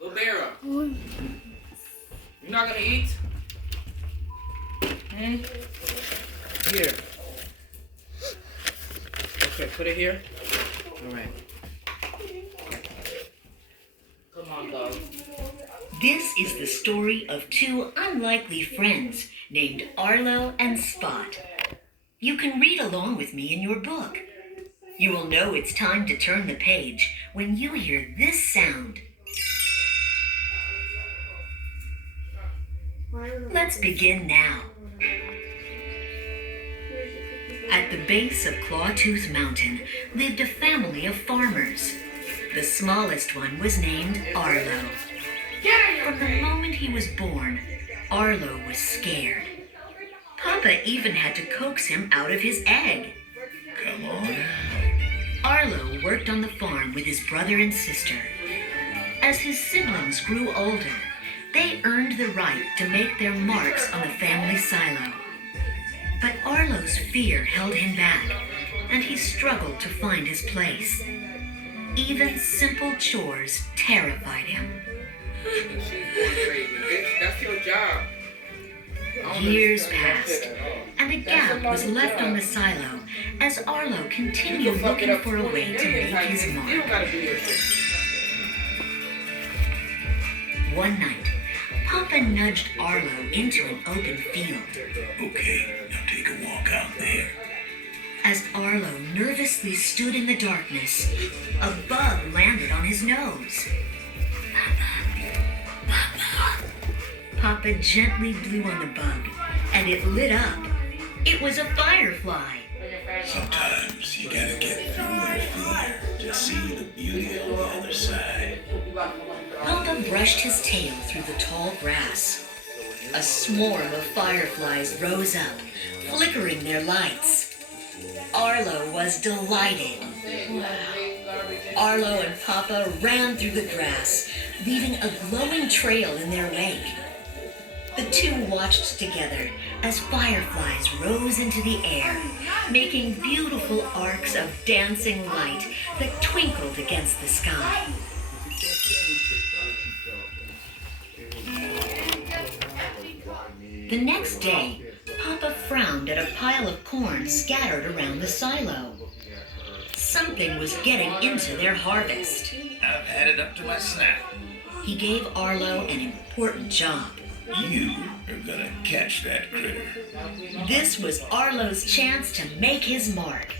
Libera, you're not gonna eat? Hmm? Here. Okay, put it here. Alright. Come on, dog. This is the story of two unlikely friends named Arlo and Spot. You can read along with me in your book. You will know it's time to turn the page when you hear this sound. Let's begin now. At the base of Clawtooth Mountain lived a family of farmers. The smallest one was named Arlo. From the moment he was born, Arlo was scared. Papa even had to coax him out of his egg. Come on out. Arlo worked on the farm with his brother and sister. As his siblings grew older, they earned the right to make their marks on the family silo. But Arlo's fear held him back, and he struggled to find his place. Even simple chores terrified him. That's your job. Years passed, and a gap was left on the silo as Arlo continued looking for a way to make his mark. One night, Papa nudged Arlo into an open field. Okay, now take a walk out there. As Arlo nervously stood in the darkness, a bug landed on his nose. Papa gently blew on the bug, and it lit up. It was a firefly. Sometimes you gotta get through your fear to see the beauty on the other side. Papa brushed his tail through the tall grass. A swarm of fireflies rose up, flickering their lights. Arlo was delighted. Arlo and Papa ran through the grass, leaving a glowing trail in their wake. The two watched together as fireflies rose into the air, making beautiful arcs of dancing light that twinkled against the sky. The next day, Papa frowned at a pile of corn scattered around the silo. Something was getting into their harvest. I've had it up to my snout. He gave Arlo an important job. You are gonna catch that critter. This was Arlo's chance to make his mark.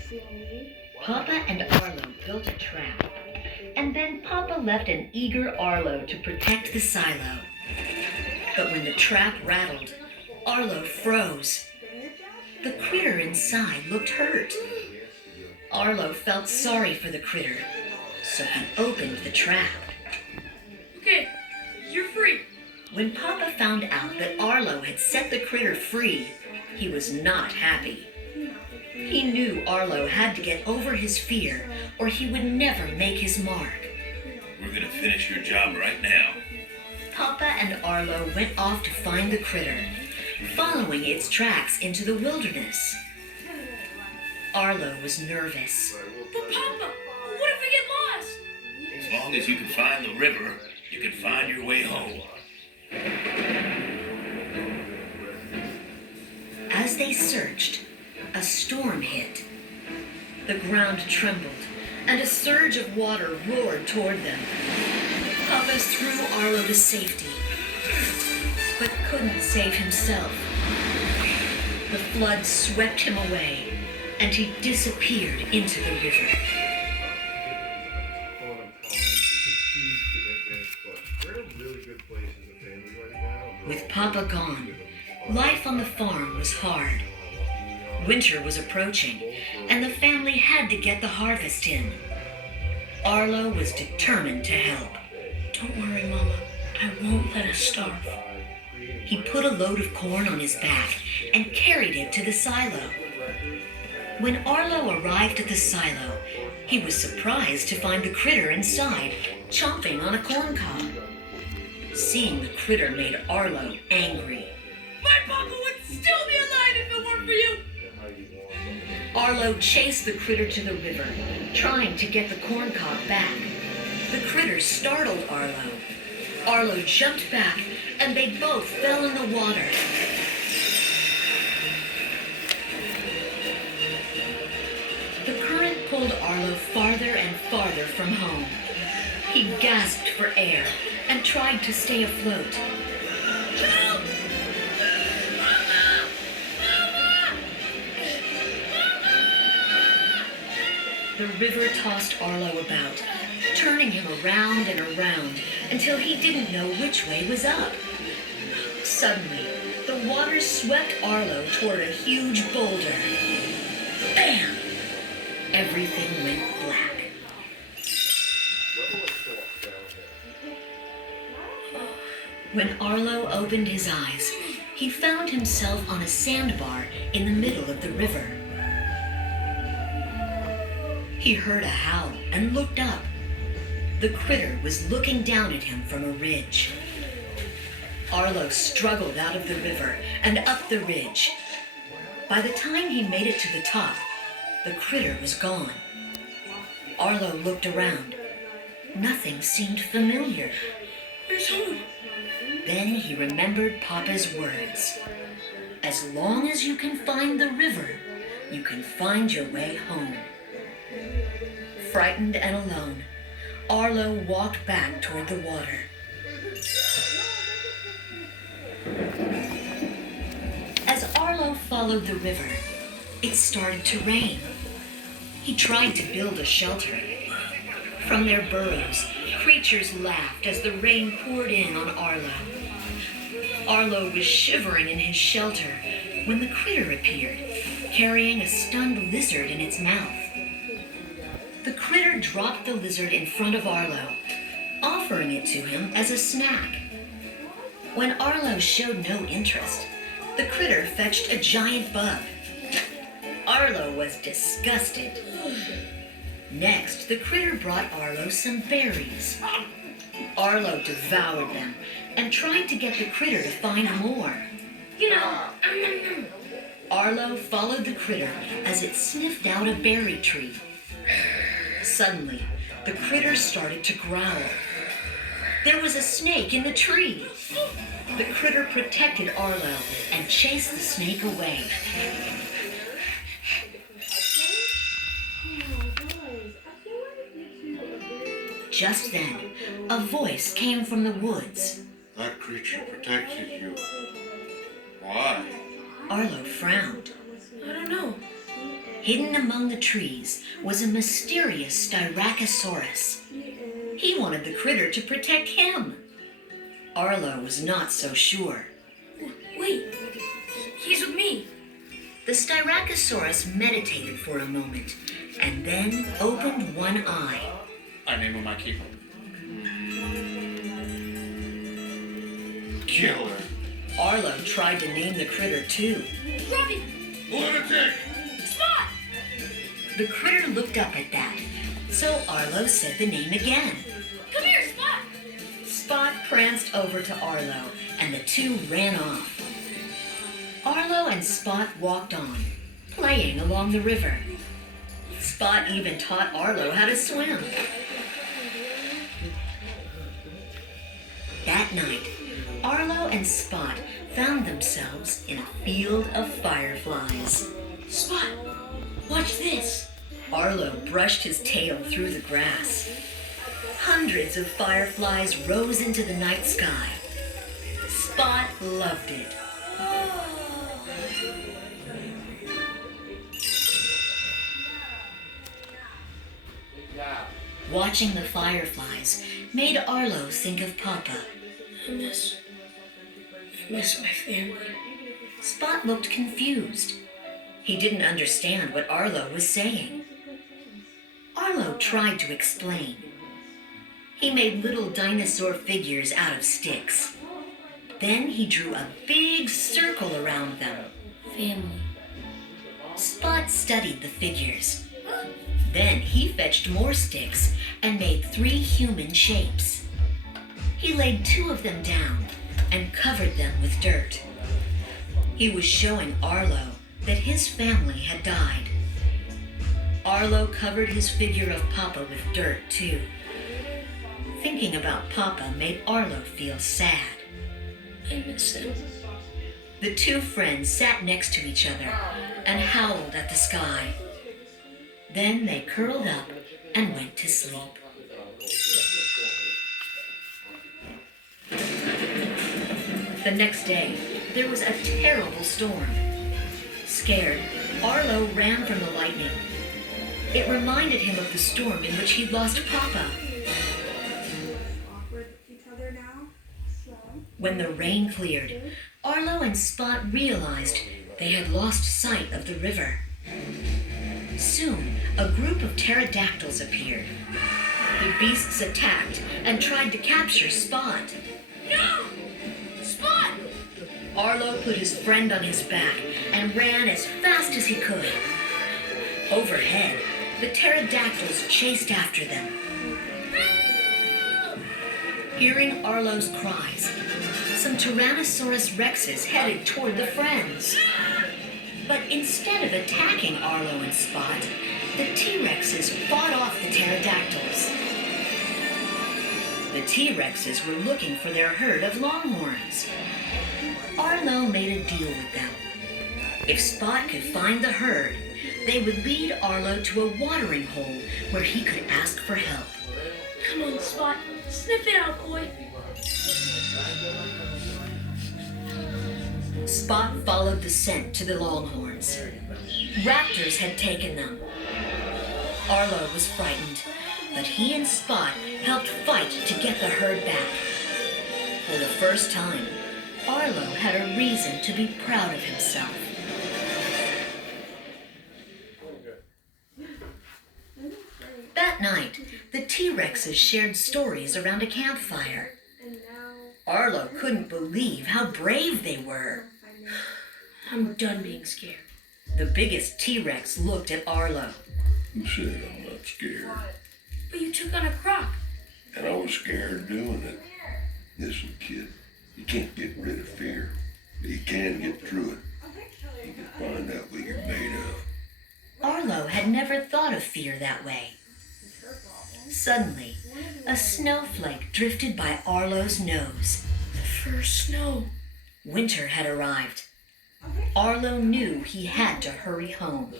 Papa and Arlo built a trap, and then Papa left an eager Arlo to protect the silo. But when the trap rattled, Arlo froze. The critter inside looked hurt. Arlo felt sorry for the critter, so he opened the trap. Okay, you're free. When Papa found out that Arlo had set the critter free, he was not happy. He knew Arlo had to get over his fear, or he would never make his mark. We're gonna finish your job right now. Papa and Arlo went off to find the critter, following its tracks into the wilderness. Arlo was nervous. But Papa, what if we get lost? As long as you can find the river, you can find your way home. As they searched, a storm hit. The ground trembled, and a surge of water roared toward them. Papa threw Arlo to safety, but couldn't save himself. The flood swept him away, and he disappeared into the river. With Papa gone, life on the farm was hard. Winter was approaching, and the family had to get the harvest in. Arlo was determined to help. Don't worry, Mama. I won't let us starve. He put a load of corn on his back and carried it to the silo. When Arlo arrived at the silo, he was surprised to find the critter inside, chomping on a corn cob. Seeing the critter made Arlo angry. My Papa would still be alive if it weren't for you! Arlo chased the critter to the river trying to get the corncob back. The critter startled Arlo. Arlo jumped back, and they both fell in the water. The current pulled Arlo farther and farther from home. He gasped for air and tried to stay afloat. Help! The river tossed Arlo about, turning him around and around until he didn't know which way was up. Suddenly, the water swept Arlo toward a huge boulder. Bam! Everything went black. When Arlo opened his eyes, he found himself on a sandbar in the middle of the river. He heard a howl and looked up. The critter was looking down at him from a ridge. Arlo struggled out of the river and up the ridge. By the time he made it to the top, the critter was gone. Arlo looked around. Nothing seemed familiar. Where's home? Then he remembered Papa's words. As long as you can find the river, you can find your way home. Frightened and alone, Arlo walked back toward the water. As Arlo followed the river, it started to rain. He tried to build a shelter. From their burrows, creatures laughed as the rain poured in on Arlo. Arlo was shivering in his shelter when the critter appeared, carrying a stunned lizard in its mouth. The critter dropped the lizard in front of Arlo, offering it to him as a snack. When Arlo showed no interest, the critter fetched a giant bug. Arlo was disgusted. Next, the critter brought Arlo some berries. Arlo devoured them and tried to get the critter to find more. Arlo followed the critter as it sniffed out a berry tree. Suddenly, the critter started to growl. There was a snake in the tree. The critter protected Arlo and chased the snake away. Just then, a voice came from the woods. That creature protected you. Why? Arlo frowned. I don't know. Hidden among the trees was a mysterious Styracosaurus. He wanted the critter to protect him. Arlo was not so sure. Wait, he's with me. The Styracosaurus meditated for a moment and then opened one eye. I name him my keeper. Killer. Arlo tried to name the critter too. Robbie! Lunatic! Spot! The critter looked up at that, so Arlo said the name again. Come here, Spot! Spot pranced over to Arlo, and the two ran off. Arlo and Spot walked on, playing along the river. Spot even taught Arlo how to swim. That night, Arlo and Spot found themselves in a field of fireflies. Spot, watch this. Arlo brushed his tail through the grass. Hundreds of fireflies rose into the night sky. Spot loved it. Watching the fireflies made Arlo think of Papa. I miss my family. Spot looked confused. He didn't understand what Arlo was saying. Arlo tried to explain. He made little dinosaur figures out of sticks. Then he drew a big circle around them. Family. Spot studied the figures. Then he fetched more sticks and made 3 human shapes. He laid 2 of them down and covered them with dirt. He was showing Arlo that his family had died. Arlo covered his figure of Papa with dirt, too. Thinking about Papa made Arlo feel sad. I miss him. The two friends sat next to each other and howled at the sky. Then they curled up and went to sleep. The next day, there was a terrible storm. Scared, Arlo ran from the lightning. It reminded him of the storm in which he'd lost Papa. When the rain cleared, Arlo and Spot realized they had lost sight of the river. Soon, a group of pterodactyls appeared. The beasts attacked and tried to capture Spot. No! Spot! Arlo put his friend on his back and ran as fast as he could. Overhead, the pterodactyls chased after them. Hearing Arlo's cries, some Tyrannosaurus rexes headed toward the friends. But instead of attacking Arlo and Spot, the T-Rexes fought off the pterodactyls. The T-Rexes were looking for their herd of longhorns. Arlo made a deal with them. If Spot could find the herd, they would lead Arlo to a watering hole where he could ask for help. Come on, Spot. Sniff it out, boy. Spot followed the scent to the longhorns. Raptors had taken them. Arlo was frightened, but he and Spot helped fight to get the herd back. For the first time, Arlo had a reason to be proud of himself. That night, the T-Rexes shared stories around a campfire. Arlo couldn't believe how brave they were. I'm done being scared. The biggest T-Rex looked at Arlo. Who said I'm not scared? But you took on a croc. And I was scared doing it. Listen, kid, you can't get rid of fear, but you can get through it. You can find out what you're made of. Arlo had never thought of fear that way. Suddenly, a snowflake drifted by Arlo's nose. The first snow. Winter had arrived. Arlo knew he had to hurry home.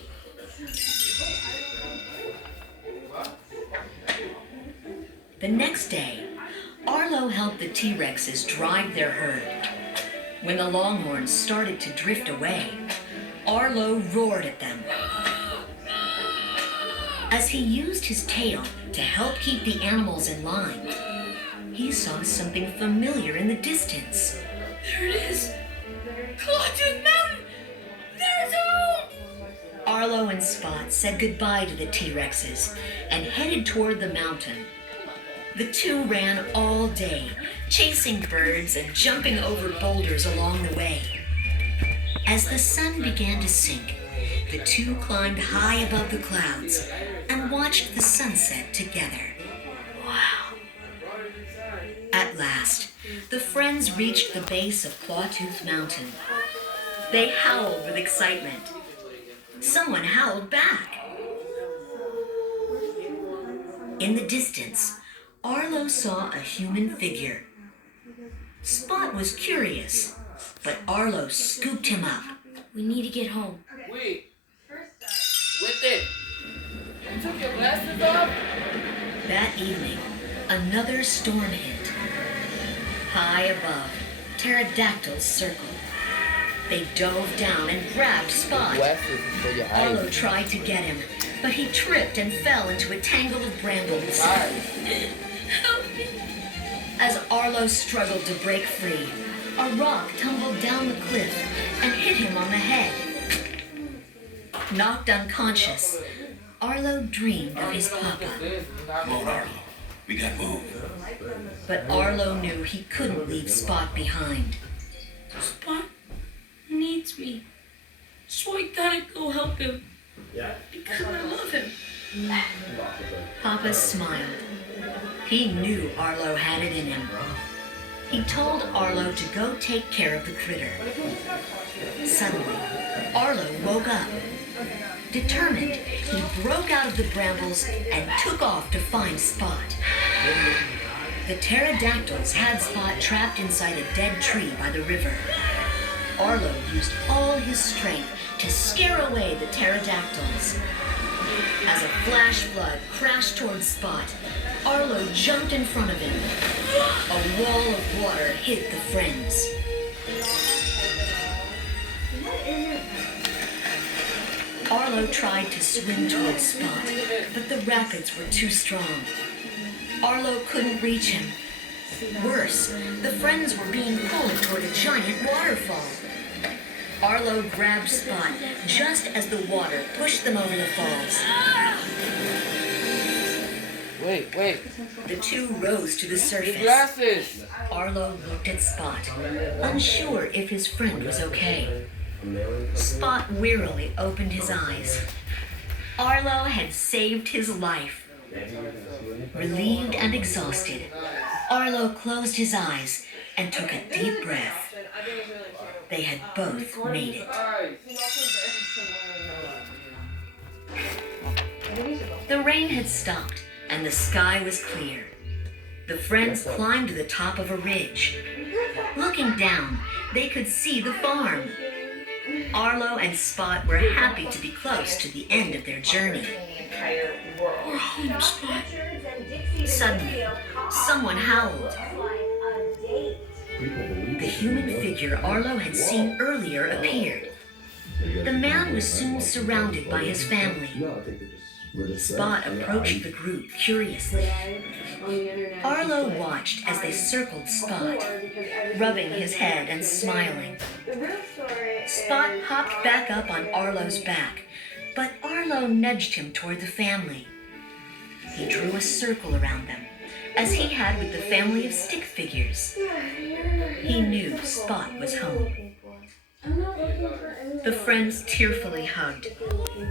The next day, Arlo helped the T-Rexes drive their herd. When the longhorns started to drift away, Arlo roared at them. As he used his tail to help keep the animals in line, he saw something familiar in the distance. There it is. Clawtooth Mountain! There's home! Arlo and Spot said goodbye to the T-Rexes and headed toward the mountain. The two ran all day, chasing birds and jumping over boulders along the way. As the sun began to sink, the two climbed high above the clouds and watched the sunset together. Wow. At last, the friends reached the base of Clawtooth Mountain. They howled with excitement. Someone howled back. In the distance, Arlo saw a human figure. Spot was curious, but Arlo scooped him up. We need to get home. Wait. With it. You took your glasses off? That evening, another storm hit. High above, pterodactyls circled. They dove down and grabbed Spot. Glasses is for your Arlo eyes. tried to get him, but he tripped and fell into a tangle of brambles. Help me. As Arlo struggled to break free, a rock tumbled down the cliff and hit him on the head. Knocked unconscious, Arlo dreamed of his papa. Come on, Arlo. We gotta move. But Arlo knew he couldn't leave Spot behind. Spot needs me. So I gotta go help him. Because I love him. Papa smiled. He knew Arlo had it in him. He told Arlo to go take care of the critter. Suddenly, Arlo woke up. Determined, he broke out of the brambles and took off to find Spot. The pterodactyls had Spot trapped inside a dead tree by the river. Arlo used all his strength to scare away the pterodactyls. As a flash flood crashed towards Spot, Arlo jumped in front of him. A wall of water hit the friends. Arlo tried to swim towards Spot, but the rapids were too strong. Arlo couldn't reach him. Worse, the friends were being pulled toward a giant waterfall. Arlo grabbed Spot just as the water pushed them over the falls. Wait. The two rose to the Your surface. glasses. Arlo looked at Spot, unsure if his friend was okay. Spot wearily opened his eyes. Arlo had saved his life. Relieved and exhausted, Arlo closed his eyes and took a deep breath. They had both made it. The rain had stopped and the sky was clear. The friends climbed to the top of a ridge. Looking down, they could see the farm. Arlo and Spot were happy to be close to the end of their journey. We're home, Spot. Suddenly, someone howled. The human figure Arlo had seen earlier appeared. The man was soon surrounded by his family. Spot approached the group curiously. Arlo watched as they circled Spot, rubbing his head and smiling. Spot hopped back up on Arlo's back, but Arlo nudged him toward the family. He drew a circle around them, as he had with the family of stick figures. He knew Spot was home. The friends tearfully hugged,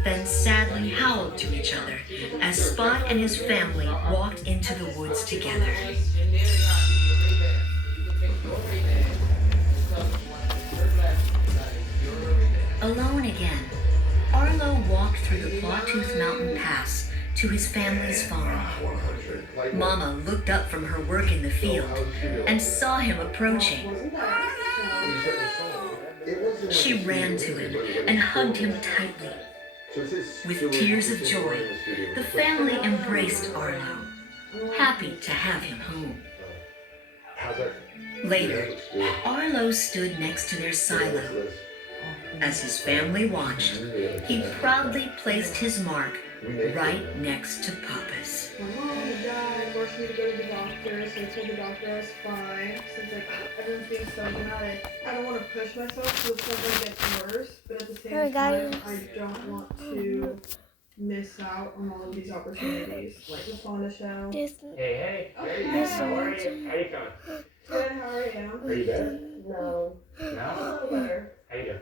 then sadly howled to each other as Spot and his family walked into the woods together. Alone again, Arlo walked through the Clawtooth Mountain Pass to his family's farm. Mama looked up from her work in the field and saw him approaching. She ran to him and hugged him tightly. With tears of joy, the family embraced Arlo, happy to have him home. Later, Arlo stood next to their silo. As his family watched, he proudly placed his mark right next to Papa's. My mom and dad forced me to go to the doctor, so I told the doctor I was fine. Since everyone's being so dramatic, I don't want to push myself so it's never gets worse, but at the same time, I don't want to miss out on all of these opportunities, like the Fonda show. Hey, Oh, how are you? How you doing? Good, how are you? Are you better? No. No? A little better. How you doing?